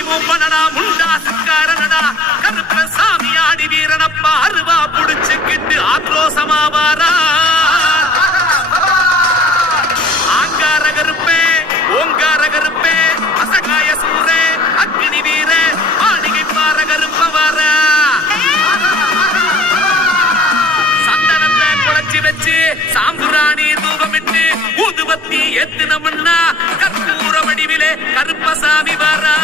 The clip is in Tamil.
மூடி மூப்பனடா முண்டாசுக்காரனடா கருப்பசாமி ஆடி வீரனப்பா அருவா புடிச்சுக்கிட்டு ஆக்ரோசமாவாரா ஆங்கார கருப்பே ஓங்கார கருப்பே அசகாய சூரே அக்னி வீரே ஆடிகை பார கருப்பவாரா சந்தனத்தை குழச்சி வச்சு சாம்புராணி தூபமிட்டு ஊதுவத்தி ஏத்துனமுன்னா கற்பூர வடிவிலே கருப்பசாமி வாரா